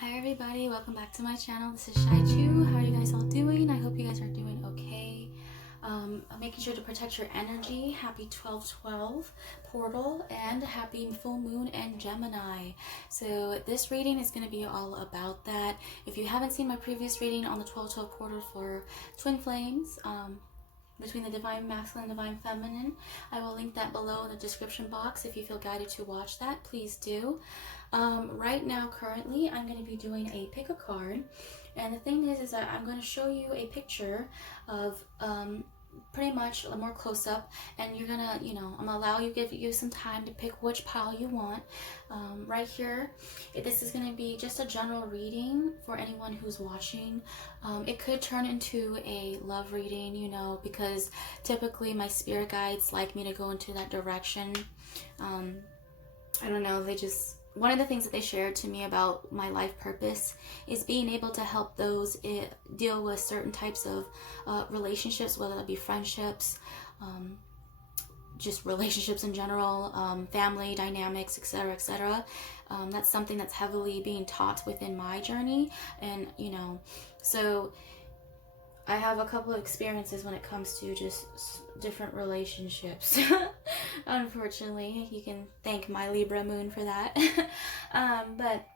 Hi everybody, welcome back to my channel. This is Cheychuu. How are you guys all doing? I hope you guys are doing okay. Making sure to protect your energy. Happy 12/12 portal and happy full moon and Gemini. So this reading is going to be all about that. If you haven't seen my previous reading on the 12/12 portal for twin flames, between the divine masculine and divine feminine, I will link that below in the description box. If you feel guided to watch that, please do. Right now, currently, I'm going to be doing a pick a card, and the thing is that I'm going to show you a picture of pretty much a more close up, and you're gonna, I'm gonna allow you, give you some time to pick which pile you want. Right here, this is gonna be just a general reading for anyone who's watching. It could turn into a love reading, because typically my spirit guides like me to go into that direction. I don't know, one of the things that they shared to me about my life purpose is being able to help those deal with certain types of relationships, whether that be friendships, just relationships in general, family dynamics, etc., etc. That's something that's heavily being taught within my journey, and so I have a couple of experiences when it comes to just different relationships. Unfortunately, you can thank my Libra moon for that. But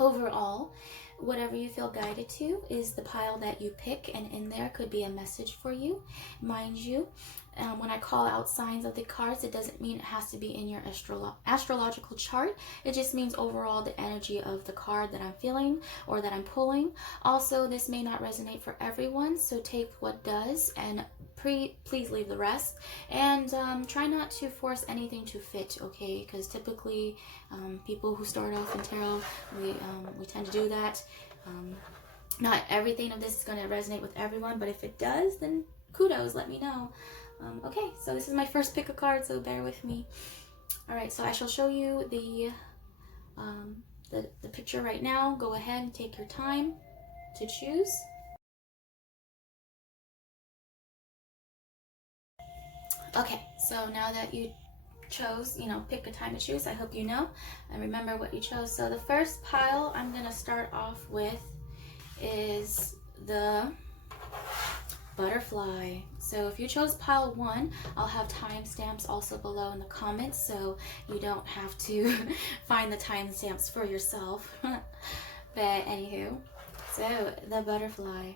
overall, whatever you feel guided to is the pile that you pick, and in there could be a message for you. Mind you, when I call out signs of the cards, it doesn't mean it has to be in your astrological chart. It just means overall the energy of the card that I'm feeling or that I'm pulling. Also, this may not resonate for everyone, so take what does and please leave the rest. And try not to force anything to fit, okay? Because typically people who start off in tarot, we tend to do that. Not everything of this is going to resonate with everyone, but if it does, then kudos, let me know. Okay, so this is my first pick a card, so bear with me. Alright, so I shall show you the picture right now. Go ahead and take your time to choose. Okay, so now that you chose, pick a time to choose, I hope you know and remember what you chose. So the first pile I'm going to start off with is the butterfly. So if you chose pile 1, I'll have timestamps also below in the comments, so you don't have to find the timestamps for yourself. But anywho, so the butterfly.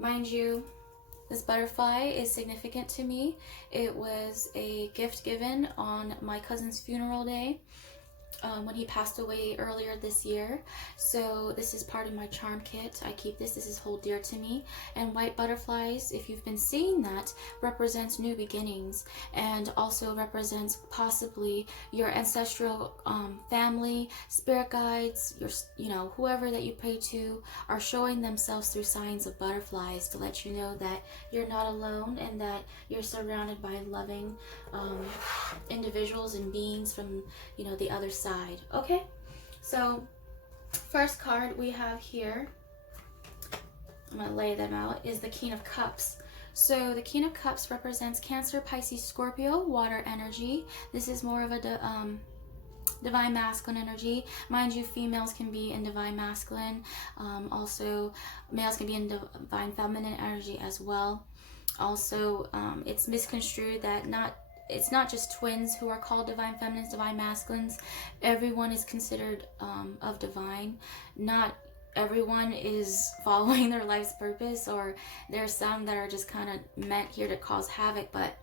Mind you, this butterfly is significant to me. It was a gift given on my cousin's funeral day when he passed away earlier this year. So this is part of my charm kit. I keep this. This is hold dear to me. And white butterflies, if you've been seeing that, represents new beginnings, and also represents possibly your ancestral family, spirit guides, your whoever that you pray to are showing themselves through signs of butterflies to let you know that you're not alone and that you're surrounded by loving individuals and beings from the other side. Okay, so first card we have here, I'm going to lay them out, is the King of Cups. So the King of Cups represents Cancer, Pisces, Scorpio, water energy. This is more of a divine masculine energy. Mind you, females can be in divine masculine. Also, males can be in divine feminine energy as well. Also, it's misconstrued that it's not just twins who are called divine feminines, divine masculines. Everyone is considered of divine. Not everyone is following their life's purpose, or there's some that are just kind of meant here to cause havoc. But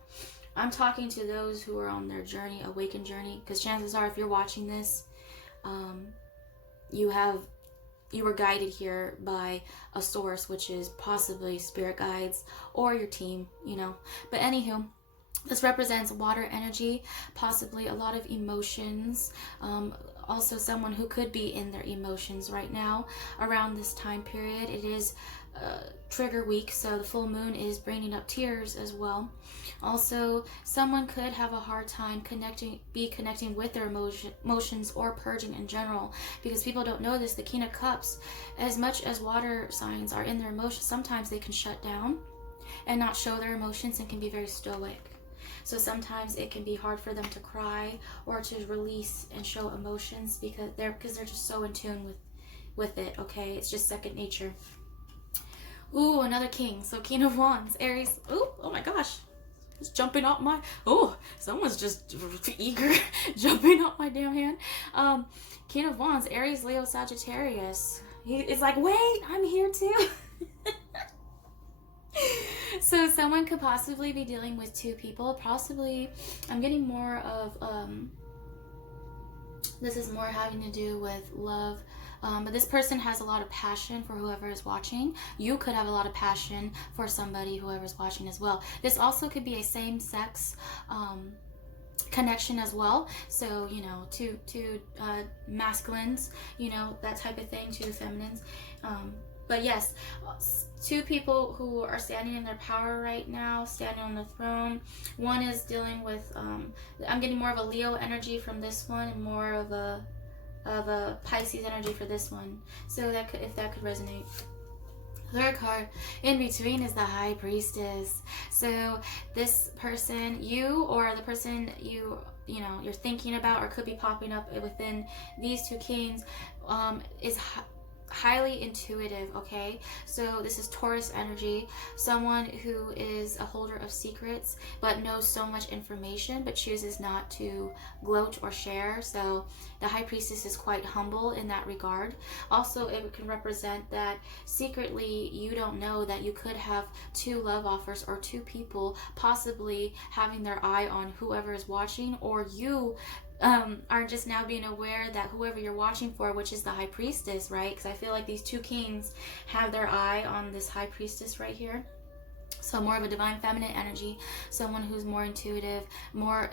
I'm talking to those who are on their journey, awakened journey, because chances are if you're watching this, you were guided here by a source, which is possibly spirit guides or your team, But anywho, this represents water energy, possibly a lot of emotions. Also someone who could be in their emotions right now around this time period. It is trigger week, so the full moon is bringing up tears as well. Also, someone could have a hard time connecting with their emotions or purging in general, because people don't know this. The King of Cups, as much as water signs are in their emotions, sometimes they can shut down and not show their emotions and can be very stoic. So sometimes it can be hard for them to cry or to release and show emotions because they're just so in tune with it, okay? It's just second nature. Ooh, another king. So King of Wands, Aries. Ooh, oh my gosh. It's jumping off my, oh, someone's just eager jumping off my damn hand. King of Wands, Aries, Leo, Sagittarius. It's like, wait, I'm here too. So someone could possibly be dealing with two people. Possibly, I'm getting more of, this is more having to do with love. But this person has a lot of passion for whoever is watching. You could have a lot of passion for somebody, whoever's watching as well. This also could be a same-sex connection as well. So, you know, two masculines, you know, that type of thing, two feminines. But yes, two people who are standing in their power right now, standing on the throne. One is dealing with, I'm getting more of a Leo energy from this one, and more of a Pisces energy for this one. So that could, if that could resonate. Third card in between is the High Priestess. So this person, you or the person you know you're thinking about or could be popping up within these two kings, is highly intuitive, okay? So this is Taurus energy, someone who is a holder of secrets but knows so much information but chooses not to gloat or share. So the High Priestess is quite humble in that regard. Also, it can represent that secretly you don't know that you could have two love offers or two people possibly having their eye on whoever is watching, or you are just now being aware that whoever you're watching for, which is the High Priestess, right? Because I feel like these two kings have their eye on this High Priestess right here. So more of a divine feminine energy, someone who's more intuitive, more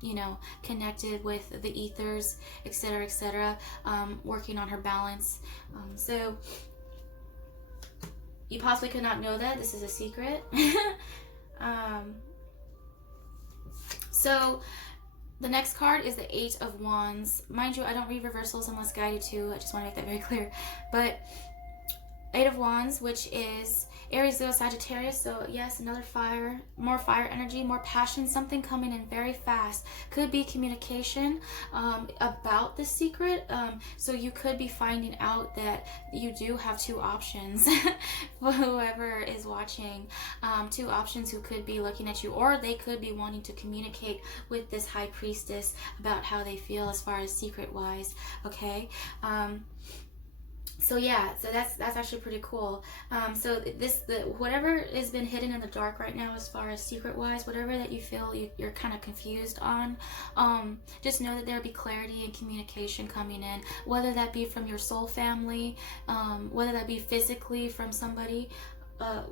you know, connected with the ethers, etc., etc., working on her balance. So you possibly could not know that this is a secret. So the next card is the Eight of Wands. Mind you, I don't read reversals unless guided to. I just want to make that very clear. But Eight of Wands, which is Aries, Leo, Sagittarius. So yes, another fire, more fire energy, more passion, something coming in very fast. Could be communication about the secret. So you could be finding out that you do have two options for whoever is watching. Two options who could be looking at you, or they could be wanting to communicate with this High Priestess about how they feel as far as secret wise. Okay. So yeah, so that's actually pretty cool. So whatever has been hidden in the dark right now, as far as secret wise, whatever that you feel you're kind of confused on, just know that there'll be clarity and communication coming in, whether that be from your soul family, whether that be physically from somebody,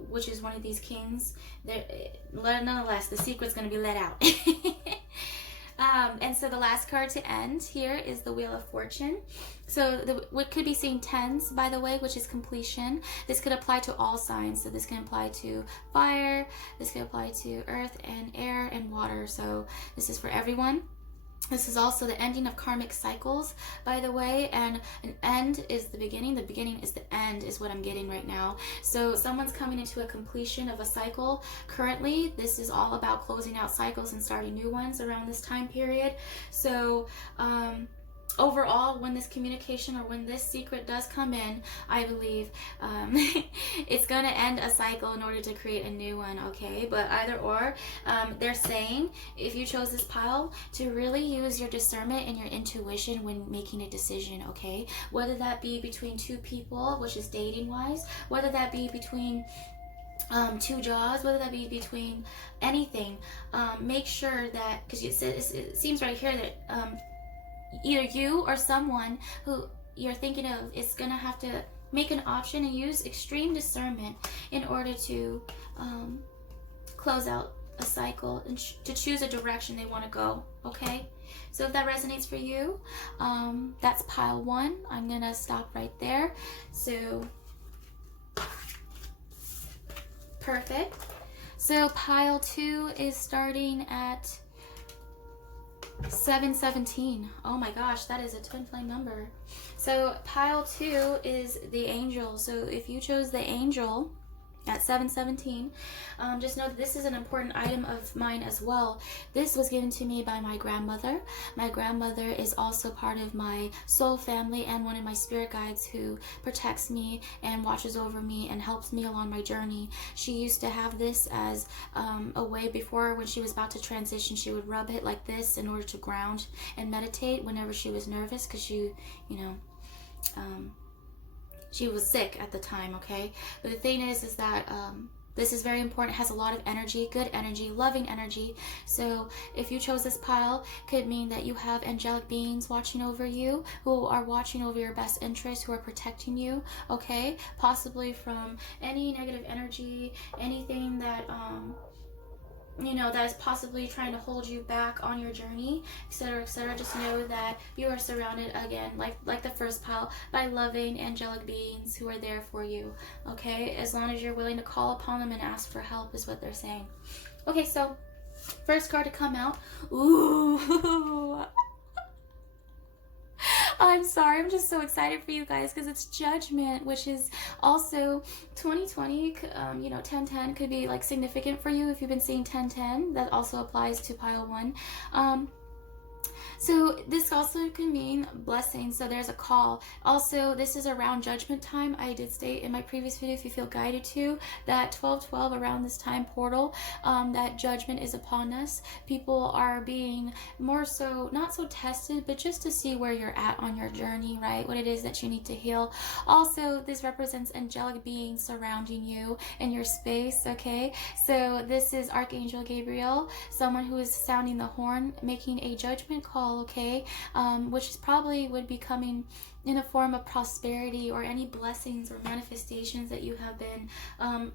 which is one of these kings. Nonetheless, the secret's going to be let out. And so the last card to end here is the Wheel of Fortune. So what could be seeing tens, by the way, which is completion. This could apply to all signs. So this can apply to fire, this could apply to earth and air and water. So this is for everyone. This is also the ending of karmic cycles, by the way, and an end is the beginning is the end, is what I'm getting right now. So someone's coming into a completion of a cycle currently. This is all about closing out cycles and starting new ones around this time period. So overall, when this communication or when this secret does come in, I believe it's going to end a cycle in order to create a new one, okay? But either or, they're saying, if you chose this pile, to really use your discernment and your intuition when making a decision, okay? Whether that be between two people, which is dating-wise, whether that be between two jobs, whether that be between anything, make sure that, because it seems right here that either you or someone who you're thinking of is going to have to make an option and use extreme discernment in order to close out a cycle and to choose a direction they want to go, okay? So if that resonates for you, that's pile one. I'm going to stop right there. So, perfect. So pile two is starting at 717. Oh my gosh, that is a twin flame number. So pile two is the angel. So if you chose the angel, at 7:17. Just know that this is an important item of mine as well. This was given to me by my grandmother. My grandmother is also part of my soul family and one of my spirit guides who protects me and watches over me and helps me along my journey. She used to have this as a way before, when she was about to transition, she would rub it like this in order to ground and meditate whenever she was nervous, because she, you know, she was sick at the time, okay? But the thing is that this is very important. It has a lot of energy, good energy, loving energy. So if you chose this pile, could mean that you have angelic beings watching over you, who are watching over your best interests, who are protecting you, okay? Possibly from any negative energy, anything that you know, that is possibly trying to hold you back on your journey, etc., etc. Just know that you are surrounded, again, like the first pile, by loving angelic beings who are there for you, okay? As long as you're willing to call upon them and ask for help, is what they're saying. Okay, so first card to come out. Ooh. I'm sorry, I'm just so excited for you guys, because it's Judgment, which is also 2020. You know, 1010 could be like significant for you if you've been seeing 1010. That also applies to pile 1. So this also can mean blessings. So there's a call. Also, this is around judgment time. I did state in my previous video, if you feel guided to, that 12:12, around this time portal, that judgment is upon us. People are being more so, not so tested, but just to see where you're at on your journey, right? What it is that you need to heal. Also, this represents angelic beings surrounding you in your space, okay? So this is Archangel Gabriel, someone who is sounding the horn, making a judgment call, okay, which is probably would be coming in a form of prosperity or any blessings or manifestations that you have been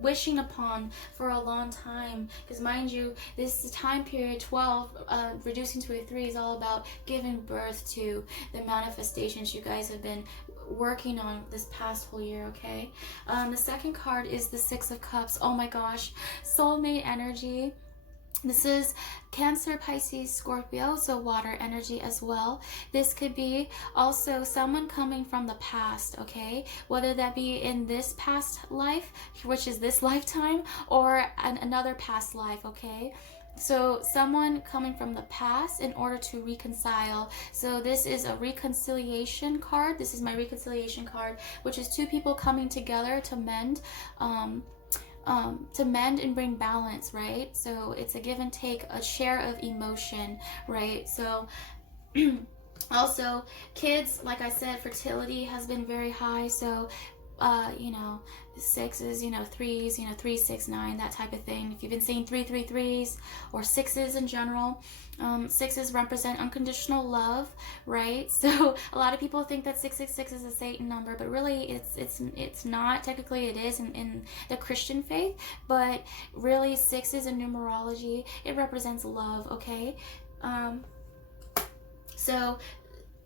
wishing upon for a long time. Because mind you, this time period 12 reducing to a 3 is all about giving birth to the manifestations you guys have been working on this past whole year, okay? The second card is the 6 of Cups. Oh my gosh, soulmate energy. This is Cancer, Pisces, Scorpio, so water energy as well. This could be also someone coming from the past, okay? Whether that be in this past life, which is this lifetime, or another past life, okay? So someone coming from the past in order to reconcile. So this is a reconciliation card. This is my reconciliation card, which is 2 people coming together to mend. To mend and bring balance, right? So it's a give and take, a share of emotion, right? So also kids, like I said, fertility has been very high. So you know, 6s, you know, 3s, you know, 3, 6, 9, that type of thing. If you've been seeing 3, 3, 3s or 6s in general, 6s represent unconditional love, right? So a lot of people think that 666 is a Satan number, but really it's not. Technically it is in the Christian faith, but really 6s in numerology, it represents love, okay? So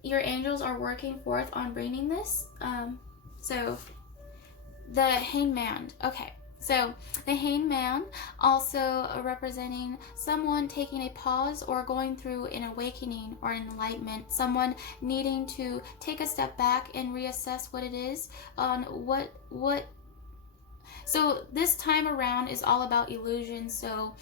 your angels are working forth on bringing this. So the Hangman, okay, so the Hangman also representing someone taking a pause or going through an awakening or an enlightenment, someone needing to take a step back and reassess what it is on what. So this time around is all about illusion. So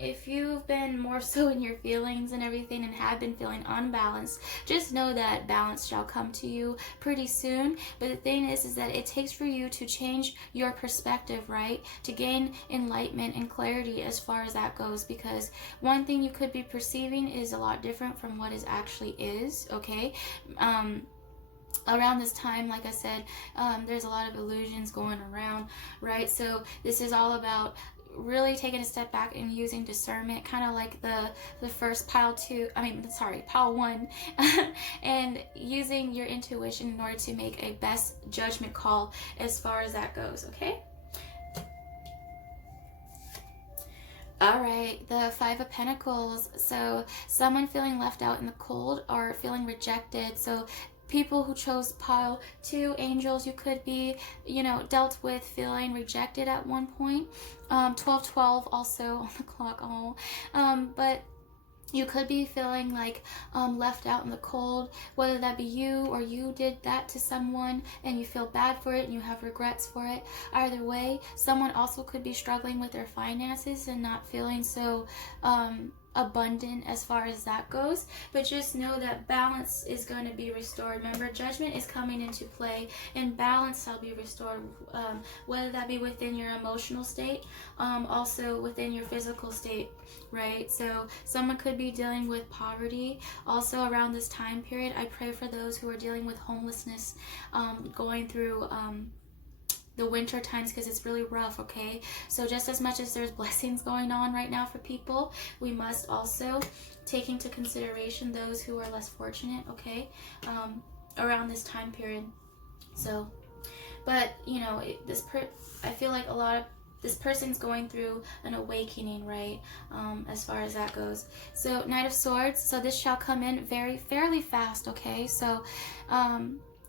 if you've been more so in your feelings and everything and have been feeling unbalanced, just know that balance shall come to you pretty soon. But the thing is that it takes for you to change your perspective, right? To gain enlightenment and clarity as far as that goes, because one thing you could be perceiving is a lot different from what it actually is, okay? Around this time, like I said, there's a lot of illusions going around, right? So this is all about really taking a step back and using discernment, kind of like the first pile 1, and using your intuition in order to make a best judgment call as far as that goes, okay? All right, the 5 of Pentacles. So someone feeling left out in the cold or feeling rejected. So people who chose pile 2, angels, you could be, you know, dealt with feeling rejected at one point. 12:12 also on the clock. But You could be feeling like left out in the cold, whether that be you or you did that to someone and you feel bad for it and you have regrets for it. Either way, someone also could be struggling with their finances and not feeling so abundant as far as that goes. But just know that balance is going to be restored. Remember, judgment is coming into play and balance shall be restored, whether that be within your emotional state, also within your physical state, right? So someone could be dealing with poverty also around this time period. I pray for those who are dealing with homelessness, going through the winter times, because it's really rough, okay? So just as much as there's blessings going on right now for people, we must also take into consideration those who are less fortunate, okay, around this time period. So, but you know, I feel like this person's going through an awakening, right? As far as that goes. So Knight of Swords, so this shall come in fairly fast, okay? So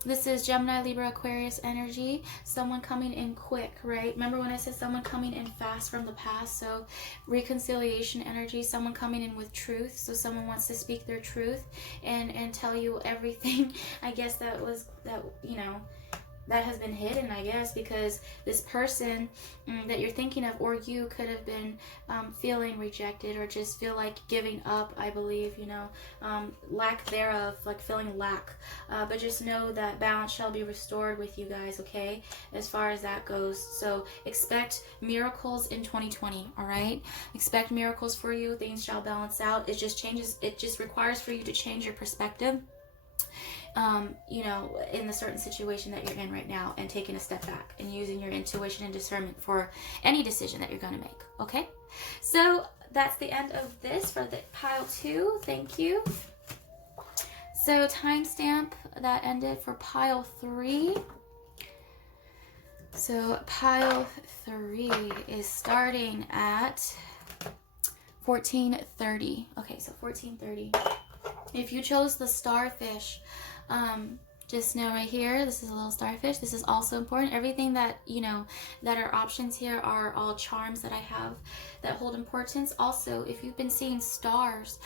this is Gemini, Libra, Aquarius energy. Someone coming in quick, right? Remember when I said someone coming in fast from the past? So reconciliation energy, someone coming in with truth. So someone wants to speak their truth and tell you everything, I guess, that you know, that has been hidden, I guess, because this person that you're thinking of, or you, could have been feeling rejected or just feel like giving up, I believe, you know, lack thereof, like feeling lack. But just know that balance shall be restored with you guys, okay, as far as that goes. So expect miracles in 2020, all right? Expect miracles for you. Things shall balance out. It just changes. It just requires for you to change your perspective, you know, in the certain situation that you're in right now, and taking a step back and using your intuition and discernment for any decision that you're going to make, okay? So that's the end of this for the pile 2. Thank you. So timestamp that ended for pile 3. So pile 3 is starting at 14:30. Okay, so 14:30. If you chose the starfish, just know right here, this is a little starfish. This is also important. Everything that, you know, that are options here are all charms that I have that hold importance. Also, if you've been seeing stars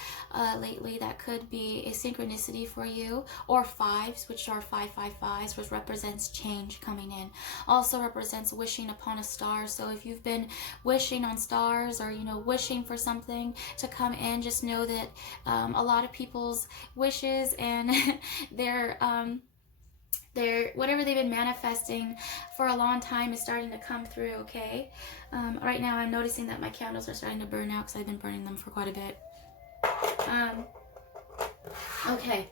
lately, that could be a synchronicity for you, or fives, which are 555s, which represents change coming in. Also represents wishing upon a star. So if you've been wishing on stars, or, you know, wishing for something to come in, just know that a lot of people's wishes and their whatever they've been manifesting for a long time is starting to come through, okay? Right now I'm noticing that my candles are starting to burn out because I've been burning them for quite a bit. Okay.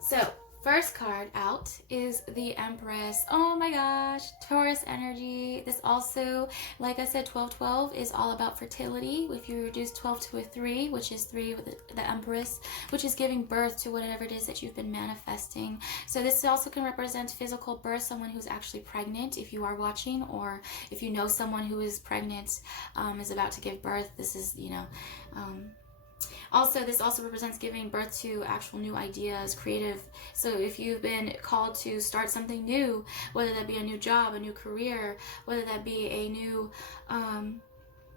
So, first card out is the Empress. Oh my gosh, Taurus energy. This also, like I said, 12-12 is all about fertility. If you reduce 12 to a 3, which is 3 with the Empress, which is giving birth to whatever it is that you've been manifesting. So this also can represent physical birth, someone who's actually pregnant, if you are watching, or if you know someone who is pregnant, is about to give birth. This is, you know, also, this also represents giving birth to actual new ideas, creative. So if you've been called to start something new, whether that be a new job, a new career, whether that be a new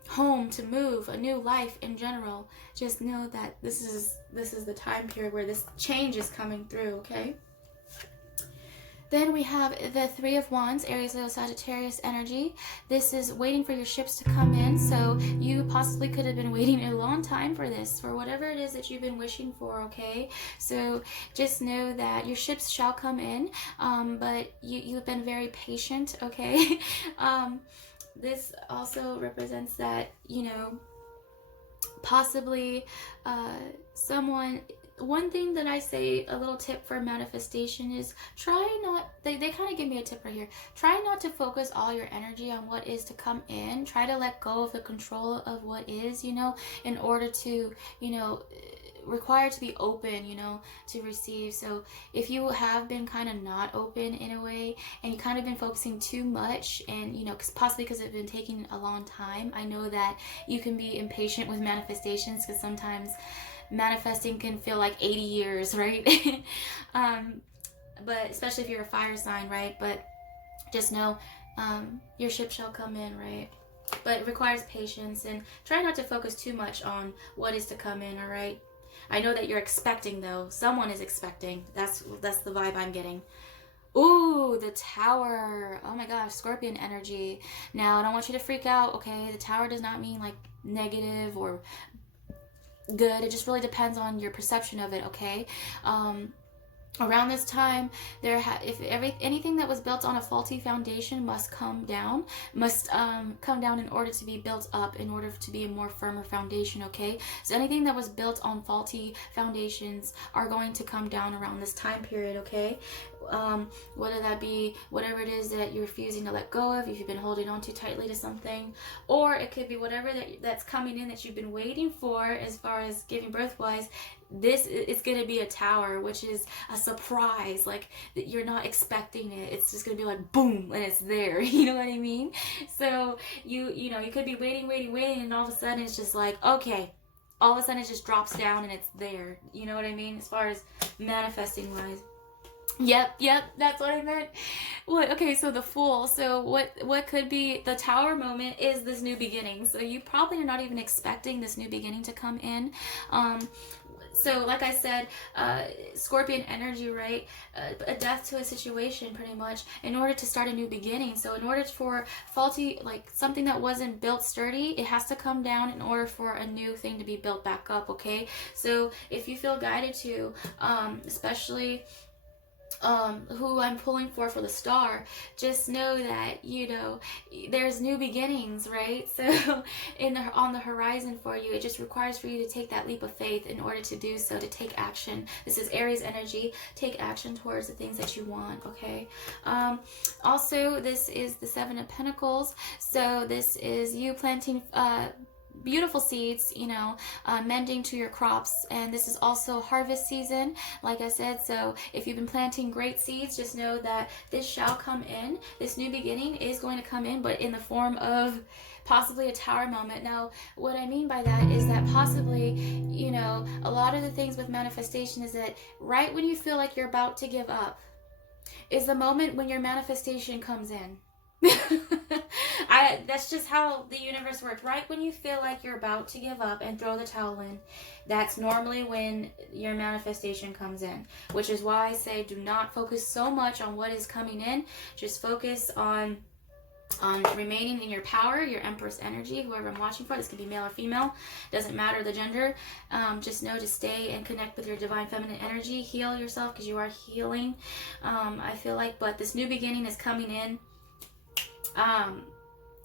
home to move, a new life in general, just know that this is the time period where this change is coming through, okay? Then we have the Three of Wands, Aries, Leo, Sagittarius energy. This is waiting for your ships to come in. So you possibly could have been waiting a long time for this, for whatever it is that you've been wishing for, okay? So just know that your ships shall come in, but you've been very patient, okay? This also represents that, you know, possibly someone... One thing that I say, a little tip for manifestation, is try not, they kind of give me a tip right here. Try not to focus all your energy on what is to come in. Try to let go of the control of what is, you know, in order to, you know, required to be open, you know, to receive. So if you have been kind of not open in a way, and you kind of been focusing too much, and, you know, possibly because it's been taking a long time, I know that you can be impatient with manifestations, because sometimes manifesting can feel like 80 years, right? But especially if you're a fire sign, right? But just know your ship shall come in, right? but it requires patience, and try not to focus too much on what is to come in, all right? I know that you're expecting, though. Someone is expecting. That's the vibe I'm getting. Ooh, the Tower. Oh my gosh, Scorpion energy. Now, I don't want you to freak out, okay? The Tower does not mean like negative or good. It just really depends on your perception of it, okay? Around this time, anything that was built on a faulty foundation must come down, come down in order to be built up, in order to be a more firmer foundation, okay? So anything that was built on faulty foundations are going to come down around this time period, okay? Whether that be whatever it is that you're refusing to let go of, if you've been holding on too tightly to something, or it could be whatever that's coming in that you've been waiting for as far as giving birth wise. This is going to be a Tower, which is a surprise, like you're not expecting it. It's just going to be like boom, and it's there. You know what I mean? So you know, you could be waiting, and all of a sudden it's just like, okay, all of a sudden it just drops down and it's there. You know what I mean? As far as manifesting wise. Yep, that's what I meant. What? Okay, so the Fool. So what could be the Tower moment is this new beginning. So you probably are not even expecting this new beginning to come in. So like I said, Scorpion energy, right? A death to a situation, pretty much, in order to start a new beginning. So in order for faulty, like something that wasn't built sturdy, it has to come down in order for a new thing to be built back up, okay? So if you feel guided to, especially who I'm pulling for the star, just know that, you know, there's new beginnings, right? So on the horizon for you, it just requires for you to take that leap of faith in order to do so, to take action. This is Aries energy. Take action towards the things that you want, okay? Also, this is the Seven of Pentacles. So this is you planting beautiful seeds, you know, mending to your crops, and this is also harvest season, like I said. So if you've been planting great seeds, just know that this shall come in. This new beginning is going to come in, but in the form of possibly a Tower moment. Now, what I mean by that is that possibly, you know, a lot of the things with manifestation is that right when you feel like you're about to give up is the moment when your manifestation comes in. That's just how the universe works. Right when you feel like you're about to give up and throw the towel in, that's normally when your manifestation comes in, which is why I say do not focus so much on what is coming in. Just focus on remaining in your power, your Empress energy, whoever I'm watching for. This could be male or female, doesn't matter the gender. Just know to stay and connect with your divine feminine energy. Heal yourself, because you are healing, I feel like. But this new beginning is coming in.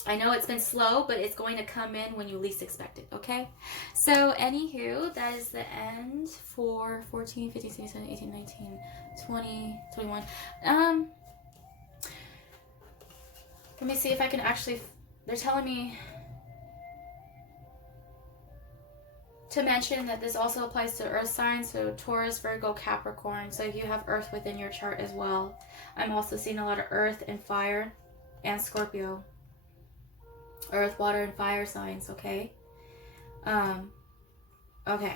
I know it's been slow, but it's going to come in when you least expect it, okay? So, anywho, that is the end for 14, 15, 16, 17, 18, 19, 20, 21. Let me see if I can actually... They're telling me to mention that this also applies to earth signs, so Taurus, Virgo, Capricorn. So if you have earth within your chart as well. I'm also seeing a lot of earth and fire and Scorpio. Earth, water, and fire signs, okay? Okay.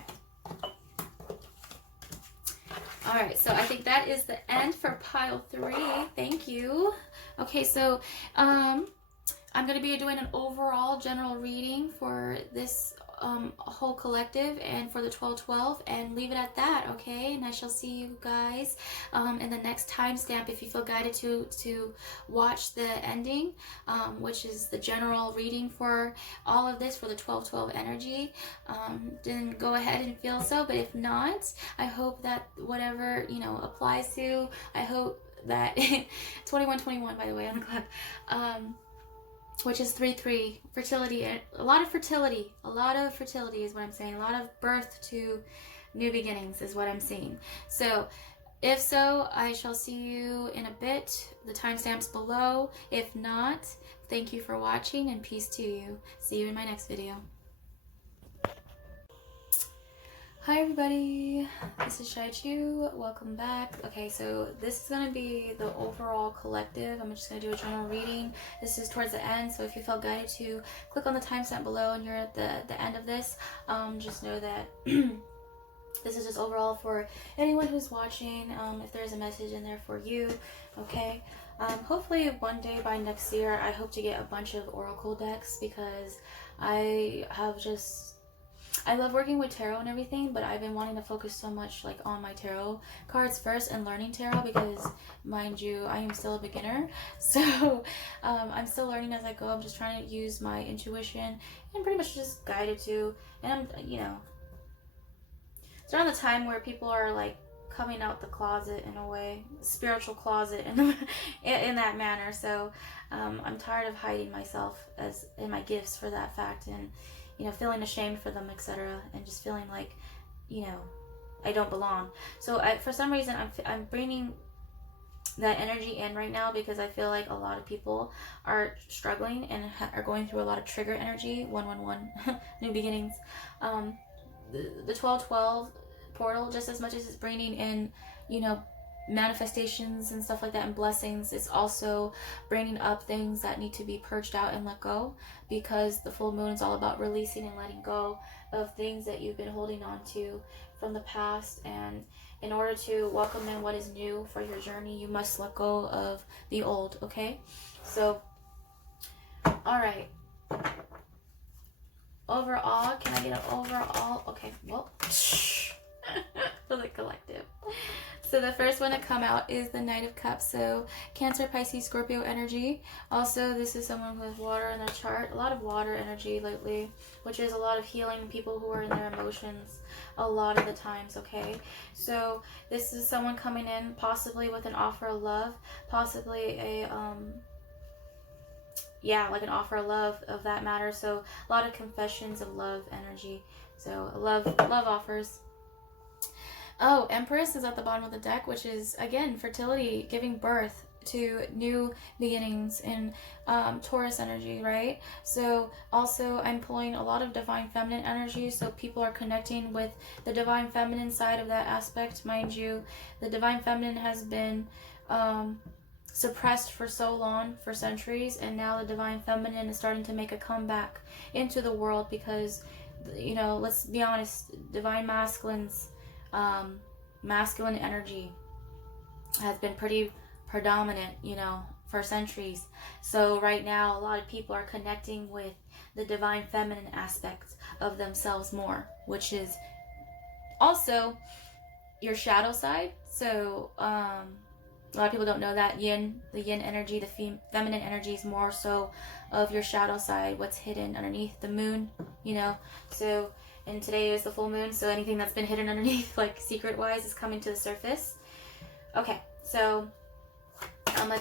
Alright, so I think that is the end for pile 3. Thank you. Okay, so I'm going to be doing an overall general reading for this whole collective and for the 1212, and leave it at that, okay? And I shall see you guys in the next timestamp if you feel guided to watch the ending, which is the general reading for all of this for the 1212 energy. Then go ahead and feel so, but if not, I hope that whatever, you know, applies to, I hope that 2121, by the way, on the clock, which is 3-3, fertility, a lot of fertility is what I'm saying. A lot of birth to new beginnings is what I'm seeing. So if so, I shall see you in a bit. The timestamp's below. If not, thank you for watching and peace to you. See you in my next video. Hi everybody, this is Cheychuu. Welcome back. Okay, so this is going to be the overall collective. I'm just going to do a general reading. This is towards the end, so if you felt guided to click on the timestamp below and you're at the end of this, just know that This is just overall for anyone who's watching, if there's a message in there for you, okay? Hopefully one day by next year, I hope to get a bunch of oracle decks, because I love working with tarot and everything, but I've been wanting to focus so much like on my tarot cards first and learning tarot, because mind you, I am still a beginner. So I'm still learning as I go. I'm just trying to use my intuition and pretty much just guided to, and I'm, you know, it's around the time where people are like coming out the closet in a way, spiritual closet in that manner. So I'm tired of hiding myself as in my gifts for that fact, and you know, feeling ashamed for them, etc., and just feeling like, you know, I don't belong. So for some reason I'm bringing that energy in right now, because I feel like a lot of people are struggling and are going through a lot of trigger energy. 111 new beginnings. The 1212 portal, just as much as it's bringing in, you know, manifestations and stuff like that and blessings, it's also bringing up things that need to be purged out and let go, because the full moon is all about releasing and letting go of things that you've been holding on to from the past. And in order to welcome in what is new for your journey, you must let go of the old, okay? So all right, overall, can I get an overall? Okay, well, for the collective. So the first one to come out is the Knight of Cups. So Cancer, Pisces, Scorpio energy. Also, this is someone who has water in their chart. A lot of water energy lately, which is a lot of healing people who are in their emotions a lot of the times, okay? So this is someone coming in possibly with an offer of love, possibly a like an offer of love of that matter. So a lot of confessions of love energy. So love offers. Oh, Empress is at the bottom of the deck, which is, again, fertility, giving birth to new beginnings in Taurus energy, right? So also I'm pulling a lot of divine feminine energy, so people are connecting with the divine feminine side of that aspect. Mind you, the divine feminine has been suppressed for so long, for centuries, and now the divine feminine is starting to make a comeback into the world, because, you know, let's be honest, divine masculines, masculine energy has been pretty predominant, you know, for centuries. So right now a lot of people are connecting with the divine feminine aspects of themselves more, which is also your shadow side. So a lot of people don't know that the yin energy, the feminine energy, is more so of your shadow side, what's hidden underneath the moon, you know. So, and today is the full moon, so anything that's been hidden underneath, like secret wise, is coming to the surface. Okay, so I'm gonna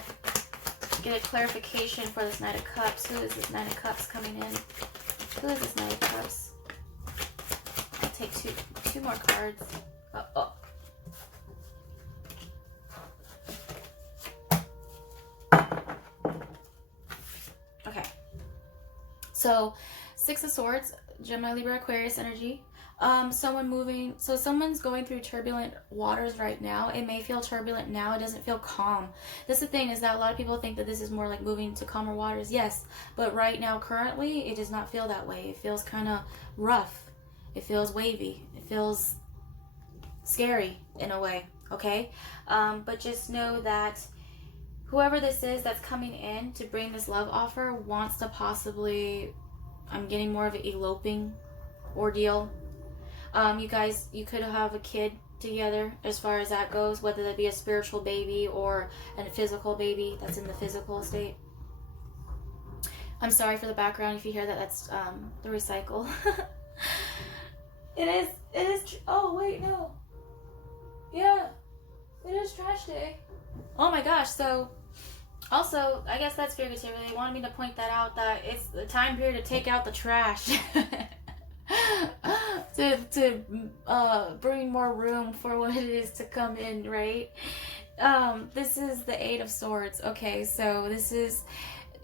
get a clarification for this Knight of Cups. Who is this Knight of Cups coming in? Who is this Knight of Cups? I'll take two more cards. Oh. Okay. So, Six of Swords, Gemini, Libra, Aquarius energy. Someone's going through turbulent waters right now. It may feel turbulent now. It doesn't feel calm. That's the thing, is that a lot of people think that this is more like moving to calmer waters. Yes, but right now, currently, it does not feel that way. It feels kind of rough. It feels wavy. It feels scary in a way, okay? But just know that whoever this is that's coming in to bring this love offer wants to possibly, I'm getting more of an eloping ordeal. You guys, you could have a kid together as far as that goes, whether that be a spiritual baby or a physical baby that's in the physical state. I'm sorry for the background if you hear that. That's the recycle. It is, oh wait, no. Yeah, it is trash day. Oh my gosh, so also, I guess that's figurative. They wanted me to point that out, that it's the time period to take out the trash. to bring more room for what it is to come in, right? This is the Eight of Swords. Okay, so this is,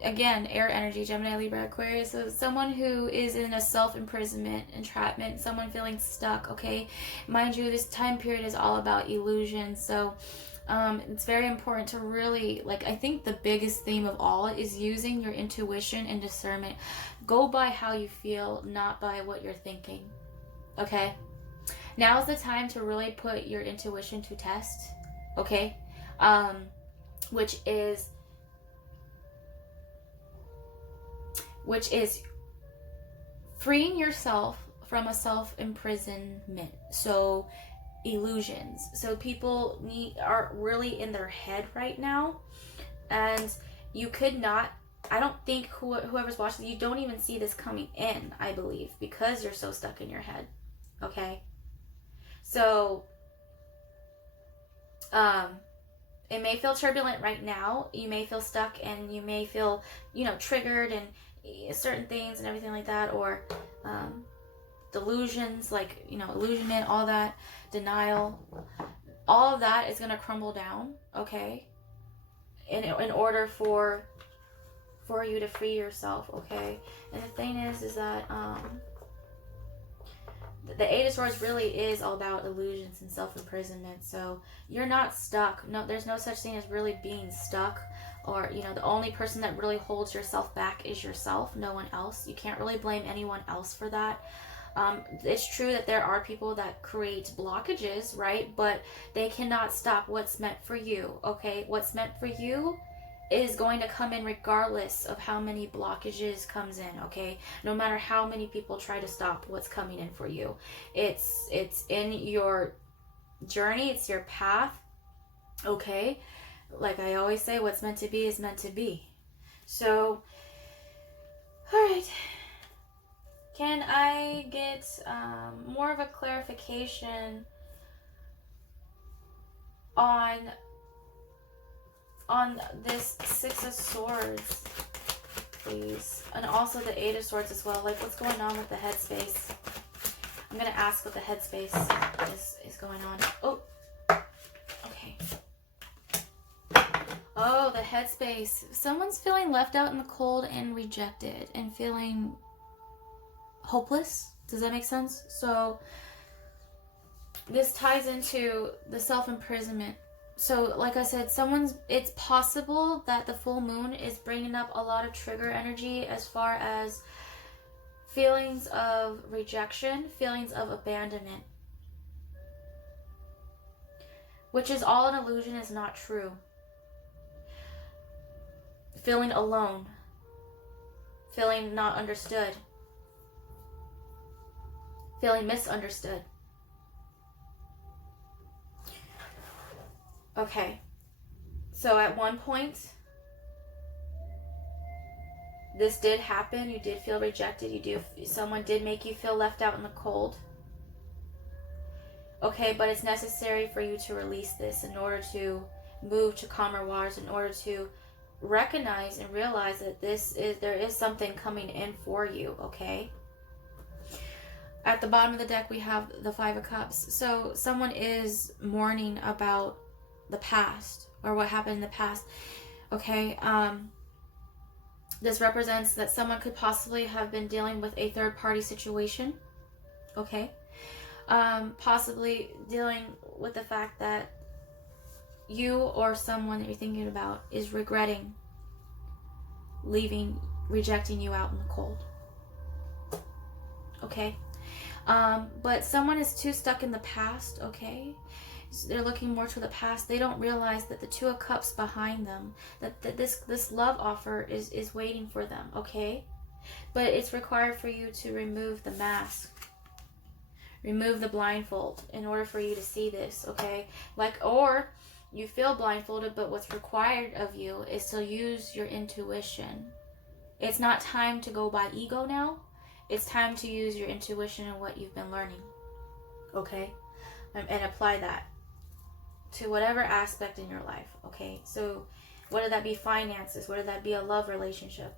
again, air energy, Gemini, Libra, Aquarius. So someone who is in a self-imprisonment, entrapment, someone feeling stuck, okay? Mind you, this time period is all about illusion, so it's very important to really, like, I think the biggest theme of all is using your intuition and discernment. Go by how you feel, not by what you're thinking, okay? Now is the time to really put your intuition to test, okay? Which is freeing yourself from a self-imprisonment. So illusions. So people are really in their head right now, and you could not, I don't think whoever's watching, you don't even see this coming in, I believe, because you're so stuck in your head. Okay? So it may feel turbulent right now. You may feel stuck, and you may feel, triggered and certain things and everything like that, or delusions, like, illusionment, all that, denial, all of that is going to crumble down, okay, in order for you to free yourself, okay? And the thing is that the Eight of Swords really is all about illusions and self-imprisonment. So you're not stuck. No, there's no such thing as really being stuck, or the only person that really holds yourself back is yourself, no one else. You can't really blame anyone else for that. It's true that there are people that create blockages, right? But they cannot stop what's meant for you, okay? What's meant for you is going to come in regardless of how many blockages comes in, okay? No matter how many people try to stop what's coming in for you. It's in your journey, it's your path, okay? Like I always say, what's meant to be is meant to be. So, all right. Can I get more of a clarification on this Six of Swords, please? And also the Eight of Swords as well. Like, what's going on with the headspace? I'm going to ask what the headspace is going on. Oh, okay. Oh, the headspace. Someone's feeling left out in the cold and rejected and feeling hopeless. Does that make sense? So this ties into the self-imprisonment. So like I said, it's possible that the full moon is bringing up a lot of trigger energy as far as feelings of rejection, feelings of abandonment, which is all an illusion, is not true. Feeling alone, feeling not understood, feeling misunderstood. Okay, so at one point, this did happen. You did feel rejected. Someone did make you feel left out in the cold. Okay, but it's necessary for you to release this in order to move to calmer waters, in order to recognize and realize that there is something coming in for you, okay? At the bottom of the deck, we have the Five of Cups. So someone is mourning about the past, or what happened in the past, okay? This represents that someone could possibly have been dealing with a third-party situation, okay? Possibly dealing with the fact that you or someone that you're thinking about is regretting rejecting you out in the cold, okay? But someone is too stuck in the past, okay? They're looking more to the past. They don't realize that the Two of Cups behind them, that this love offer is waiting for them, okay? But it's required for you to remove the mask, remove the blindfold in order for you to see this, okay? Or you feel blindfolded, but what's required of you is to use your intuition. It's not time to go by ego now. It's time to use your intuition and what you've been learning, okay? And apply that to whatever aspect in your life, okay? So whether that be finances, whether that be a love relationship,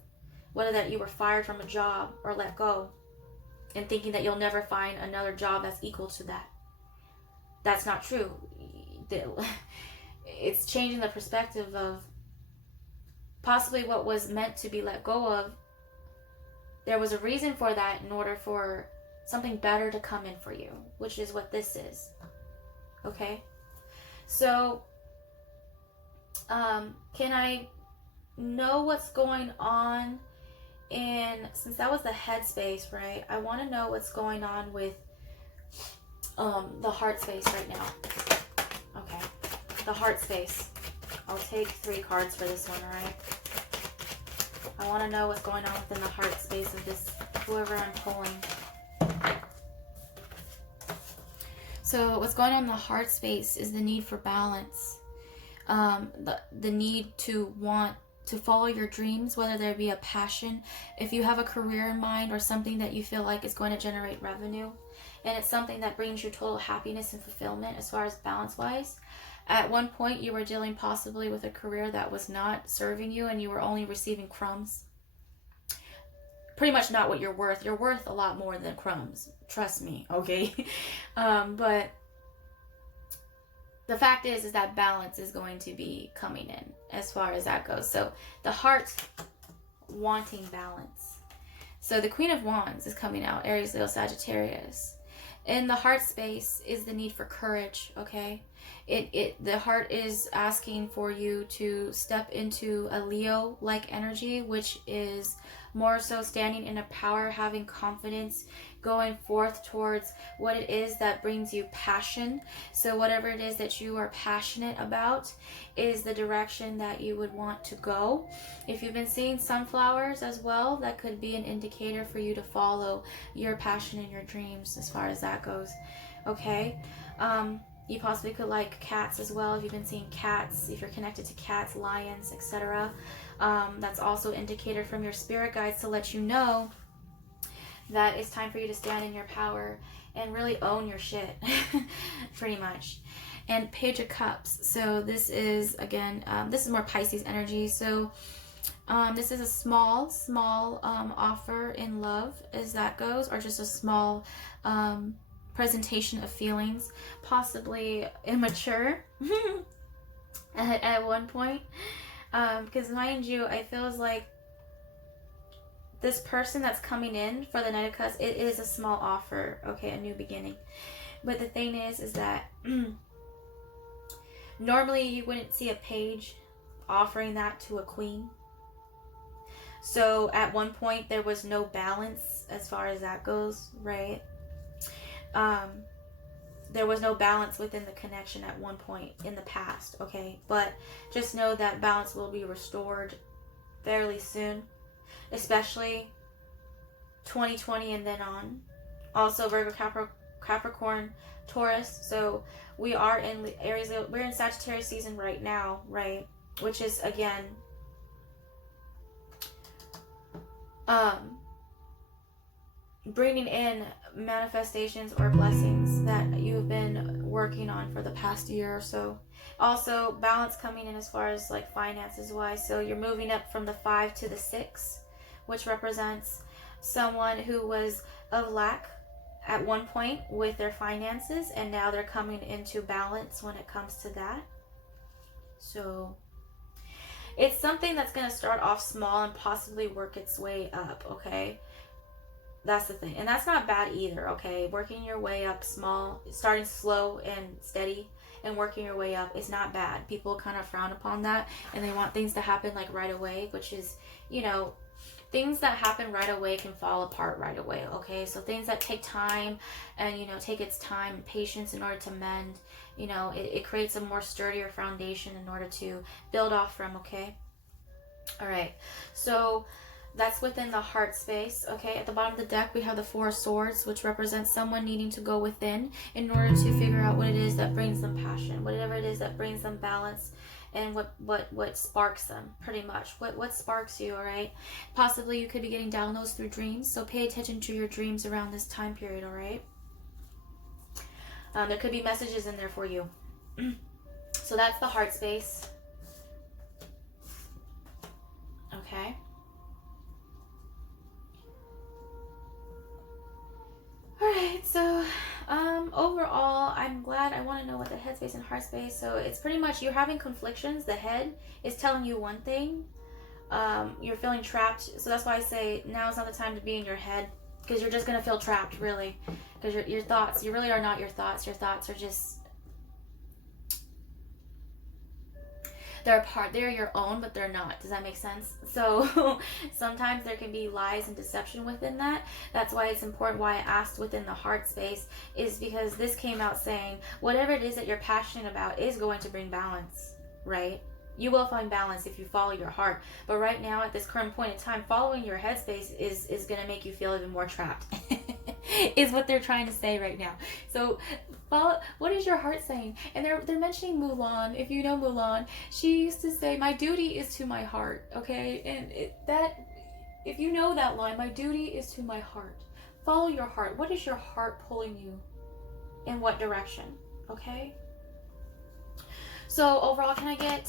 whether that you were fired from a job or let go and thinking that you'll never find another job that's equal to that. That's not true. It's changing the perspective of possibly what was meant to be let go of. There was a reason for that in order for something better to come in for you, which is what this is, okay? So, can I know what's going on since that was the headspace, right? I want to know what's going on with the heart space right now. Okay, the heart space. I'll take 3 cards for this one, alright? I want to know what's going on within the heart space of this, whoever I'm pulling. So what's going on in the heart space is the need for balance. The need to want to follow your dreams, whether there be a passion, if you have a career in mind or something that you feel like is going to generate revenue, and it's something that brings you total happiness and fulfillment as far as balance-wise. At one point, you were dealing possibly with a career that was not serving you and you were only receiving crumbs. Pretty much not what you're worth. You're worth a lot more than crumbs. Trust me, okay? But the fact is that balance is going to be coming in as far as that goes. So the heart wanting balance. So the Queen of Wands is coming out, Aries, Leo, Sagittarius. In the heart space is the need for courage, okay? The heart is asking for you to step into a Leo-like energy, which is more so standing in a power, having confidence, going forth towards what it is that brings you passion. So whatever it is that you are passionate about is the direction that you would want to go. If you've been seeing sunflowers as well, that could be an indicator for you to follow your passion and your dreams as far as that goes. Okay? You possibly could like cats as well. If you've been seeing cats, if you're connected to cats, lions, etc. That's also an indicator from your spirit guides to let you know that it's time for you to stand in your power and really own your shit, pretty much. And Page of Cups. So this is, again, this is more Pisces energy. So this is a small offer in love as that goes, or just a small presentation of feelings, possibly immature at one point. Because mind you, I feel like this person that's coming in for the Knight of Cups, it is a small offer, okay, a new beginning. But the thing is that normally you wouldn't see a page offering that to a queen. So at one point there was no balance as far as that goes, right? There was no balance within the connection at one point in the past, okay? But just know that balance will be restored fairly soon, especially 2020 and then on. Also Virgo, Capricorn, Taurus. So we are in Aries, we're in Sagittarius season right now, right? Which is, again, bringing in manifestations or blessings that you've been working on for the past year or so. Also, balance coming in as far as like finances wise. So you're moving up from the 5 to the 6, which represents someone who was of lack at one point with their finances, and now they're coming into balance when it comes to that. So it's something that's going to start off small and possibly work its way up, okay? That's the thing. And that's not bad either, okay? Working your way up small, starting slow and steady and working your way up is not bad. People kind of frown upon that and they want things to happen like right away, which is, you know, things that happen right away can fall apart right away, okay? So things that take time and, you know, take its time and patience in order to mend, you know, it creates a more sturdier foundation in order to build off from, okay? All right. So that's within the heart space, okay? At the bottom of the deck, we have the 4 of Swords, which represents someone needing to go within in order to figure out what it is that brings them passion, whatever it is that brings them balance, and what sparks them, pretty much. What sparks you, all right? Possibly you could be getting downloads through dreams, so pay attention to your dreams around this time period, all right? There could be messages in there for you. So that's the heart space. Okay. Alright, so overall, I'm glad. I want to know what the headspace and heart space. So it's pretty much you're having conflictions. The head is telling you one thing. You're feeling trapped. So that's why I say now is not the time to be in your head, because you're just going to feel trapped, really. Because your thoughts, you really are not your thoughts. Your thoughts are just... they're your own, but they're not. Does that make sense? So sometimes there can be lies and deception within that. That's why it's important, why I asked within the heart space, is because this came out saying whatever it is that you're passionate about is going to bring balance, right? You will find balance if you follow your heart. But right now, at this current point in time, following your headspace is going to make you feel even more trapped. Is what they're trying to say right now. So follow, what is your heart saying? And they're mentioning Mulan. If you know Mulan, she used to say, my duty is to my heart. Okay? And if you know that line, my duty is to my heart. Follow your heart. What is your heart pulling you in what direction? Okay? So overall, can I get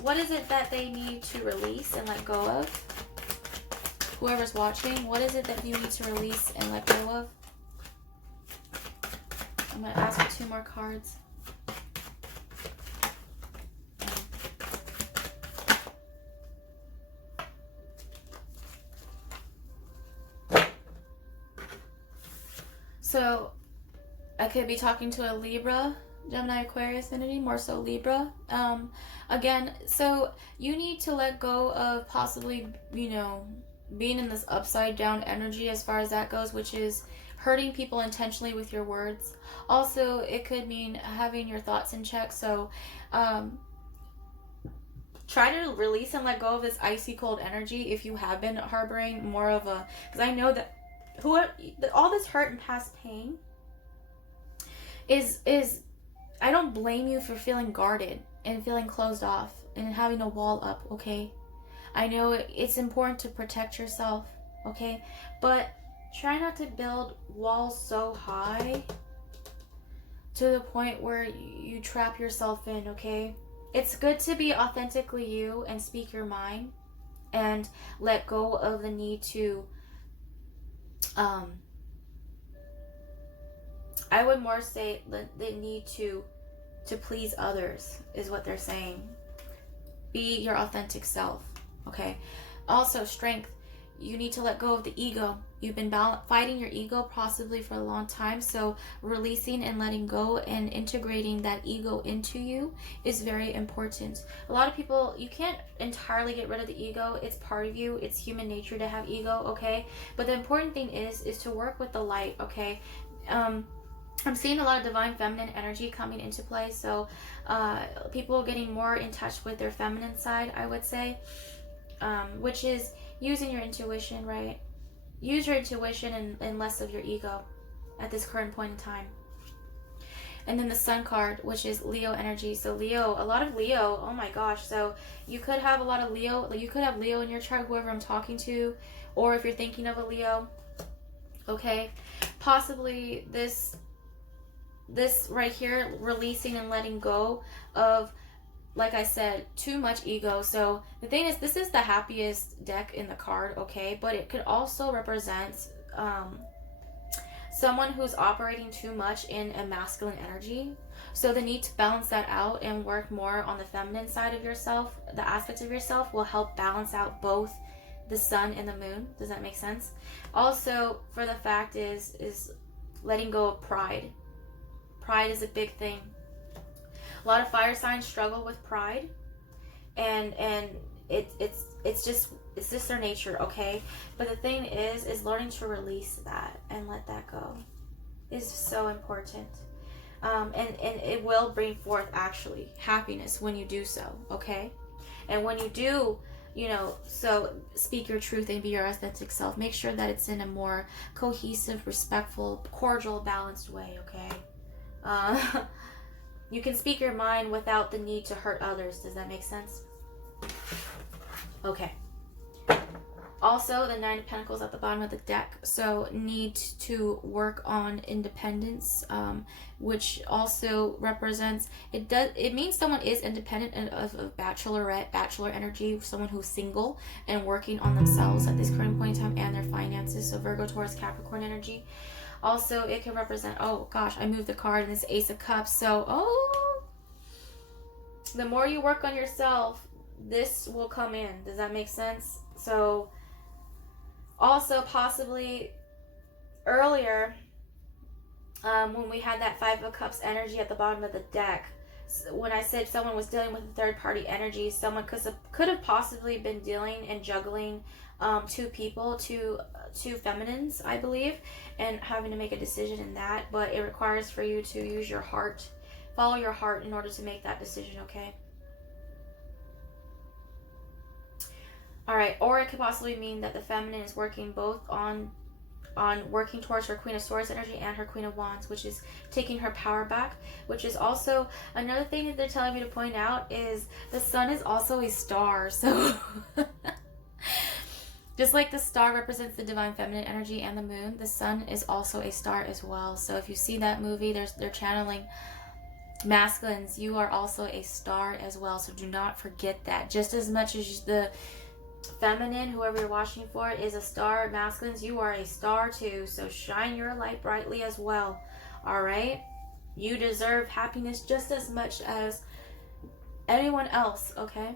what is it that they need to release and let go of? Whoever's watching, what is it that you need to release and let go of? I'm going to ask for 2 more cards. So, I could be talking to a Libra, Gemini, Aquarius energy, more so Libra. Again, so you need to let go of possibly, being in this upside down energy as far as that goes, which is hurting people intentionally with your words. Also, it could mean having your thoughts in check. So try to release and let go of this icy cold energy if you have been harboring more of a, because I know that all this hurt and past pain is I don't blame you for feeling guarded and feeling closed off and having a wall up, okay? I know it's important to protect yourself, okay? But try not to build walls so high to the point where you trap yourself in, okay? It's good to be authentically you and speak your mind and let go of the need to, I would more say the need to please others is what they're saying. Be your authentic self. Okay. Also, strength. You need to let go of the ego. You've been fighting your ego possibly for a long time. So releasing and letting go and integrating that ego into you is very important. A lot of people, you can't entirely get rid of the ego. It's part of you. It's human nature to have ego. Okay. But the important thing is to work with the light. Okay. I'm seeing a lot of divine feminine energy coming into play. So people getting more in touch with their feminine side, I would say. Which is using your intuition, right? Use your intuition and less of your ego at this current point in time. And then the Sun card, which is Leo energy. So Leo, a lot of Leo, oh my gosh. So you could have a lot of Leo. Like you could have Leo in your chart, whoever I'm talking to. Or if you're thinking of a Leo, okay? Possibly this right here, releasing and letting go of, like I said, too much ego. So the thing is, this is the happiest deck in the card, okay? But it could also represent someone who's operating too much in a masculine energy. So the need to balance that out and work more on the feminine side of yourself, the aspects of yourself, will help balance out both the sun and the moon. Does that make sense? Also, for the fact is letting go of pride. Pride is a big thing. A lot of fire signs struggle with pride, and it's just their nature, okay? But the thing is learning to release that and let that go is so important. And it will bring forth actually happiness when you do so, okay? And when you do, so speak your truth and be your authentic self. Make sure that it's in a more cohesive, respectful, cordial, balanced way, okay? You can speak your mind without the need to hurt others. Does that make sense? Okay. Also, the Nine of Pentacles at the bottom of the deck. So, need to work on independence, which also represents, it means someone is independent of bachelorette, bachelor energy, someone who's single and working on themselves at this current point in time and their finances. So, Virgo, Taurus, Capricorn energy. Also, it can represent, oh gosh, I moved the card and it's Ace of Cups. So, the more you work on yourself, this will come in. Does that make sense? So, also possibly earlier, when we had that Five of Cups energy at the bottom of the deck, when I said someone was dealing with a third party energy, someone could have possibly been dealing and juggling two people, two feminines, I believe, and having to make a decision in that. But it requires for you to use your heart, follow your heart in order to make that decision, okay? All right, or it could possibly mean that the feminine is working both on working towards her Queen of Swords energy and her Queen of Wands, which is taking her power back, which is also another thing that they're telling me to point out is the sun is also a star. So just like the star represents the divine feminine energy and the moon, the sun is also a star as well. So if you see that movie, they're channeling masculines, you are also a star as well. So do not forget that. Just as much as the feminine, whoever you're watching for, is a star, masculines, you are a star too. So shine your light brightly as well. All right, you deserve happiness just as much as anyone else, okay?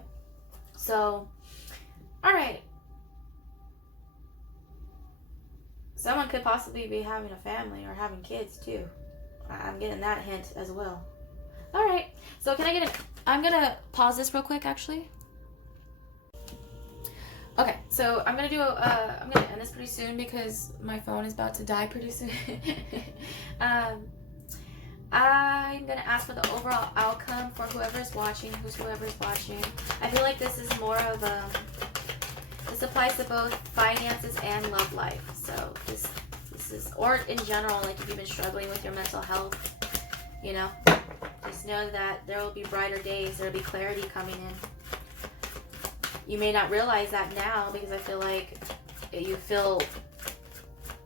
So all right, someone could possibly be having a family or having kids too. I'm getting that hint as well. All right, so can I get it? I'm gonna pause this real quick actually. Okay, so I'm gonna end this pretty soon because my phone is about to die pretty soon. I'm gonna ask for the overall outcome for whoever's watching, whoever's watching. I feel like this is more of this applies to both finances and love life. So this is, or in general, like if you've been struggling with your mental health, you know, just know that there will be brighter days. There will be clarity coming in. You may not realize that now because I feel like you feel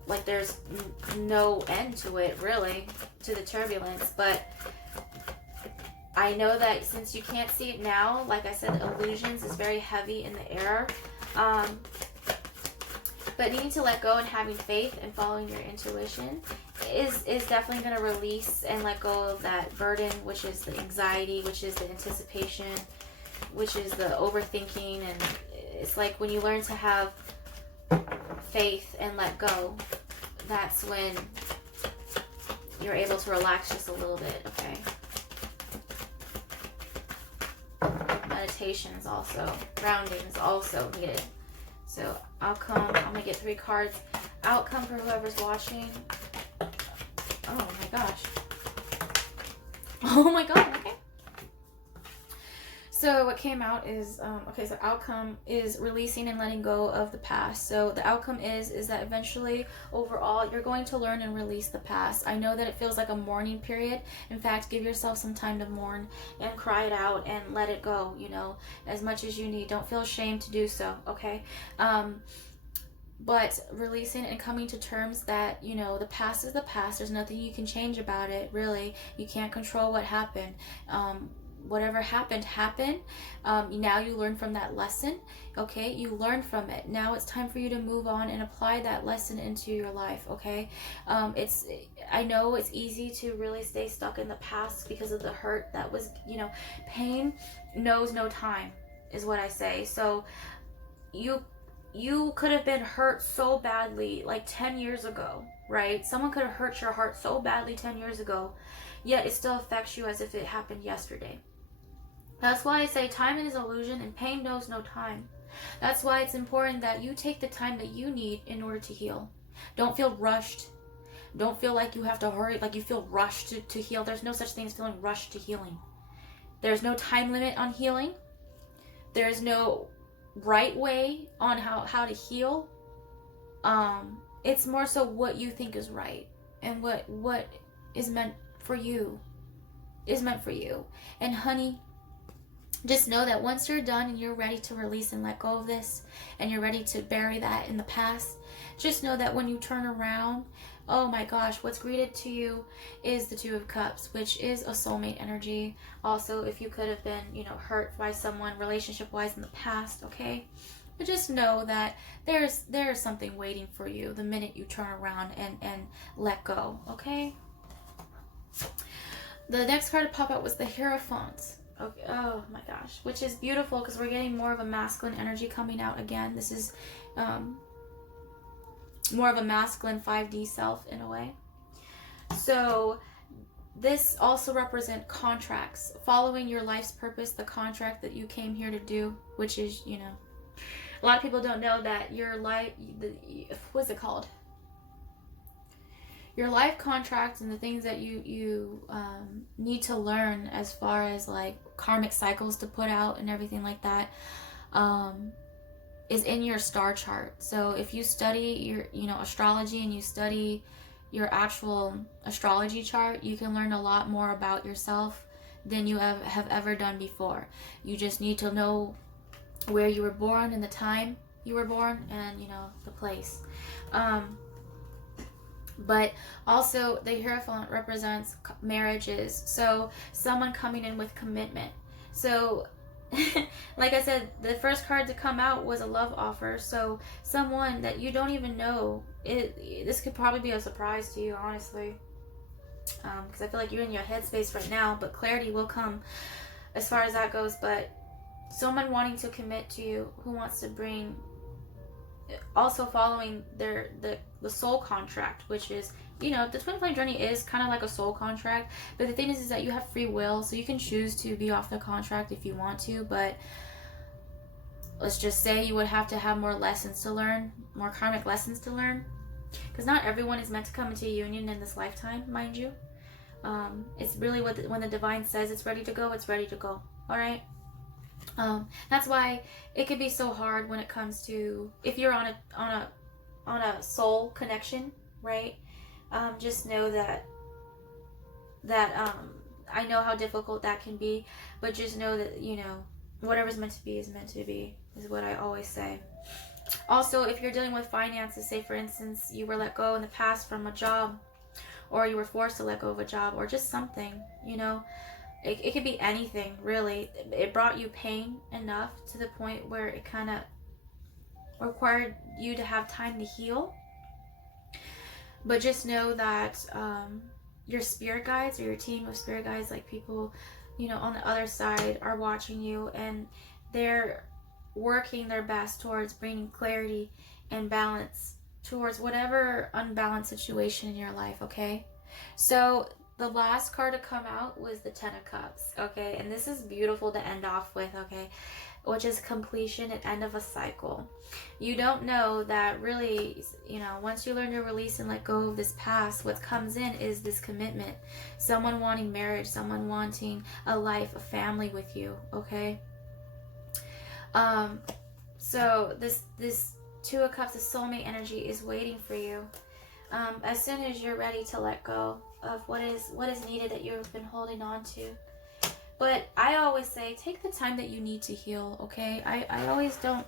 like there's no end to it, really, to the turbulence. But I know that since you can't see it now, like I said, illusions is very heavy in the air. But needing to let go and having faith and following your intuition is definitely going to release and let go of that burden, which is the anxiety, which is the anticipation, which is the overthinking. And it's like when you learn to have faith and let go, that's when you're able to relax just a little bit, okay? Meditation is also, grounding is also needed. So outcome, I'm going to get 3 cards. Outcome for whoever's watching. Oh my gosh. Oh my god, okay. So what came out is, okay, so outcome is releasing and letting go of the past. So the outcome is that eventually, overall, you're going to learn and release the past. I know that it feels like a mourning period. In fact, give yourself some time to mourn and cry it out and let it go, you know, as much as you need. Don't feel ashamed to do so, okay? But releasing and coming to terms that, you know, the past is the past. There's nothing you can change about it, really. You can't control what happened. Whatever happened. Now you learn from that lesson, okay? You learn from it. Now it's time for you to move on and apply that lesson into your life, okay? I know it's easy to really stay stuck in the past because of the hurt that was, you know, pain knows no time, is what I say. So you could have been hurt so badly like 10 years ago, right? Someone could have hurt your heart so badly 10 years ago, yet it still affects you as if it happened yesterday. That's why I say time is an illusion and pain knows no time. That's why it's important that you take the time that you need in order to heal. Don't feel rushed. Don't feel like you have to hurry, like you feel rushed to heal. There's no such thing as feeling rushed to healing. There's no time limit on healing. There's no right way on how to heal. It's more so what you think is right and what is meant for you is meant for you. And honey, just know that once you're done and you're ready to release and let go of this and you're ready to bury that in the past, just know that when you turn around, oh my gosh, what's greeted to you is the 2 of Cups, which is a soulmate energy. Also, if you could have been, you know, hurt by someone relationship-wise in the past, okay? But just know that there's something waiting for you the minute you turn around and let go, okay? The next card to pop out was the Hierophant. Okay. Oh my gosh, which is beautiful because we're getting more of a masculine energy coming out again. This is more of a masculine 5D self in a way. So this also represents contracts, following your life's purpose, the contract that you came here to do, which is, you know, a lot of people don't know that your life, what's it called? Your life contracts and the things that you need to learn as far as like karmic cycles to put out and everything like that, is in your star chart. So if you study your, you know, astrology, and you study your actual astrology chart, you can learn a lot more about yourself than you have ever done before. You just need to know where you were born and the time you were born, and, you know, the place. But also the Hierophant represents marriages, so someone coming in with commitment. So like I said, the first card to come out was a love offer, so someone that you don't even know, this could probably be a surprise to you, honestly, because I feel like you're in your headspace right now, but clarity will come as far as that goes. But someone wanting to commit to you, who wants to bring, also following the soul contract, which is, you know, the twin flame journey is kind of like a soul contract, but the thing is that you have free will, so you can choose to be off the contract if you want to. But let's just say you would have to have more lessons to learn, more karmic lessons to learn, because not everyone is meant to come into a union in this lifetime, mind you. It's really when the divine says it's ready to go, it's ready to go. All right. That's why it could be so hard when it comes to, if you're on a soul connection, right? Just know that I know how difficult that can be, but just know that, you know, whatever's meant to be is meant to be, is what I always say. Also, if you're dealing with finances, say for instance you were let go in the past from a job, or you were forced to let go of a job, or just something, you know, it could be anything, really. It brought you pain enough to the point where it kind of required you to have time to heal. But just know that your spirit guides, or your team of spirit guides, like people, you know, on the other side, are watching you, and they're working their best towards bringing clarity and balance towards whatever unbalanced situation in your life, okay? So the last card to come out was the Ten of Cups, okay? And this is beautiful to end off with, okay? Which is completion and end of a cycle. You don't know that really, you know, once you learn to release and let go of this past, what comes in is this commitment. Someone wanting marriage, someone wanting a life, a family with you, okay? So this Two of Cups, the soulmate energy, is waiting for you. As soon as you're ready to let go of what is needed that you've been holding on to. But I always say, take the time that you need to heal, okay? I always don't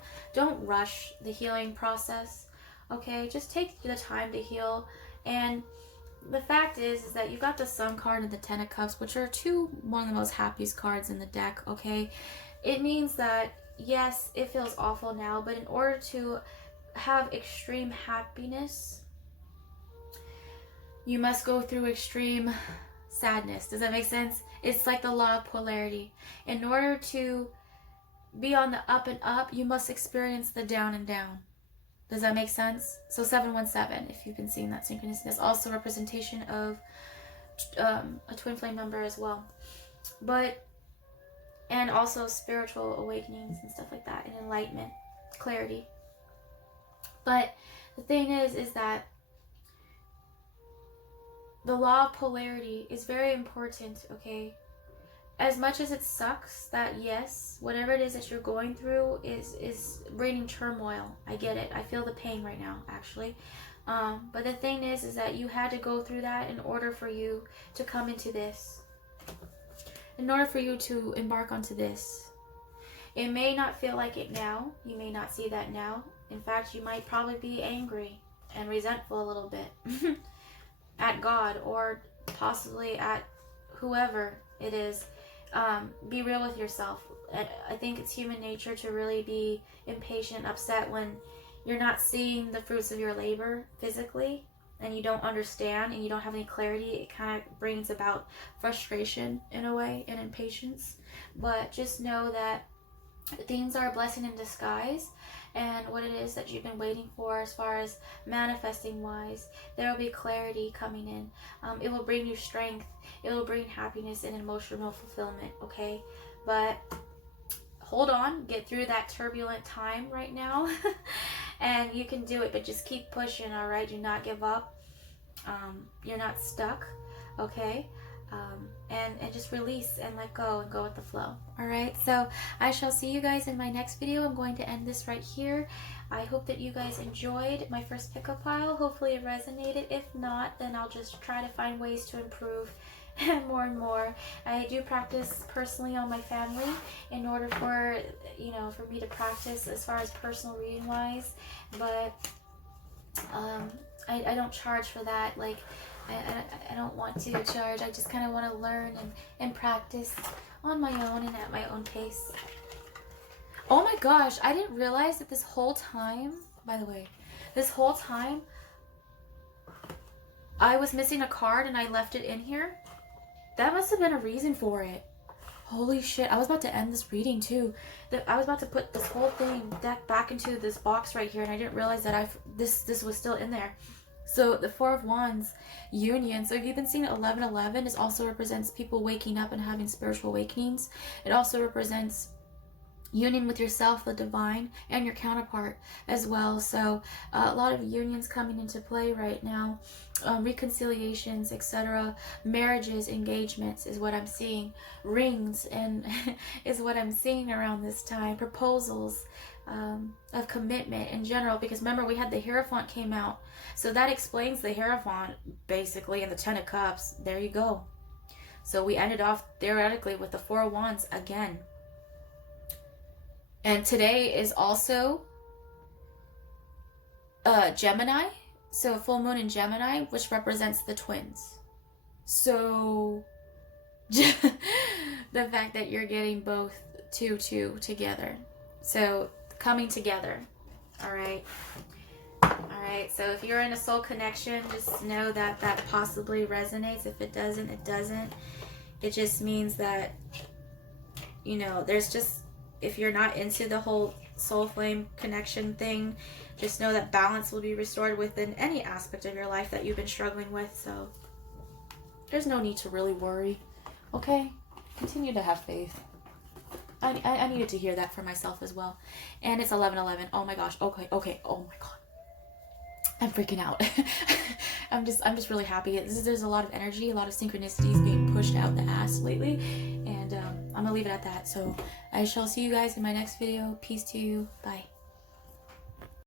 rush the healing process, okay? Just take the time to heal. And the fact is that you got the Sun card and the Ten of Cups, which are one of the most happiest cards in the deck, okay? It means that, yes, it feels awful now, but in order to have extreme happiness, you must go through extreme sadness. Does that make sense? It's like the law of polarity. In order to be on the up and up, you must experience the down and down. Does that make sense? So 717, if you've been seeing that synchronicity, is also a representation of a twin flame number as well. And also spiritual awakenings and stuff like that, and enlightenment, clarity. But the thing is that the law of polarity is very important, okay? As much as it sucks that, yes, whatever it is that you're going through is bringing turmoil. I get it. I feel the pain right now, actually. But the thing is that you had to go through that in order for you to come into this. In order for you to embark onto this. It may not feel like it now. You may not see that now. In fact, you might probably be angry and resentful a little bit. At God, or possibly at whoever it is. Be real with yourself. I think it's human nature to really be impatient, upset when you're not seeing the fruits of your labor physically, and you don't understand and you don't have any clarity. It kind of brings about frustration in a way, and impatience. But just know that things are a blessing in disguise, and what it is that you've been waiting for as far as manifesting wise, there will be clarity coming in. It will bring you strength. It will bring happiness and emotional fulfillment, okay? But hold on, get through that turbulent time right now, and you can do it, but just keep pushing, all right? Do not give up. You're not stuck, okay? And just release and let go and go with the flow. All right, so I shall see you guys in my next video. I'm going to end this right here. I hope that you guys enjoyed my first pickup pile. Hopefully it resonated. If not, then I'll just try to find ways to improve more and more. I do practice personally on my family in order for, you know, for me to practice as far as personal reading wise, but I don't charge for that. Like, I don't want to charge. I just kind of want to learn and practice on my own and at my own pace. Oh my gosh, I didn't realize that this whole time, by the way, this whole time I was missing a card and I left it in here. That must have been a reason for it. Holy shit, I was about to end this reading too. I was about to put this whole deck back into this box right here, and I didn't realize that this was still in there. So the Four of Wands, union. So if you've been seeing 1111, it also represents people waking up and having spiritual awakenings. It also represents union with yourself, the divine, and your counterpart as well. So a lot of unions coming into play right now. Reconciliations, etc. Marriages, engagements is what I'm seeing. Rings and is what I'm seeing around this time. Proposals of commitment in general, because remember we had the Hierophant came out, so that explains the Hierophant basically, and the Ten of Cups. There you go. So we ended off theoretically with the Four of Wands again. And today is also Gemini, so full moon in Gemini, which represents the twins. So the fact that you're getting both 2 together, so coming together. All right, so if you're in a soul connection, just know that that possibly resonates. If it doesn't, it doesn't. It just means that, you know, there's just, if you're not into the whole soul flame connection thing, just know that balance will be restored within any aspect of your life that you've been struggling with. So there's no need to really worry, okay? Continue to have faith. I needed to hear that for myself as well. And it's 11:11. Oh my gosh. Okay. Oh my god. I'm freaking out. I'm just really happy. There's a lot of energy, a lot of synchronicities being pushed out the ass lately, and I'm gonna leave it at that. So I shall see you guys in my next video. Peace to you. Bye.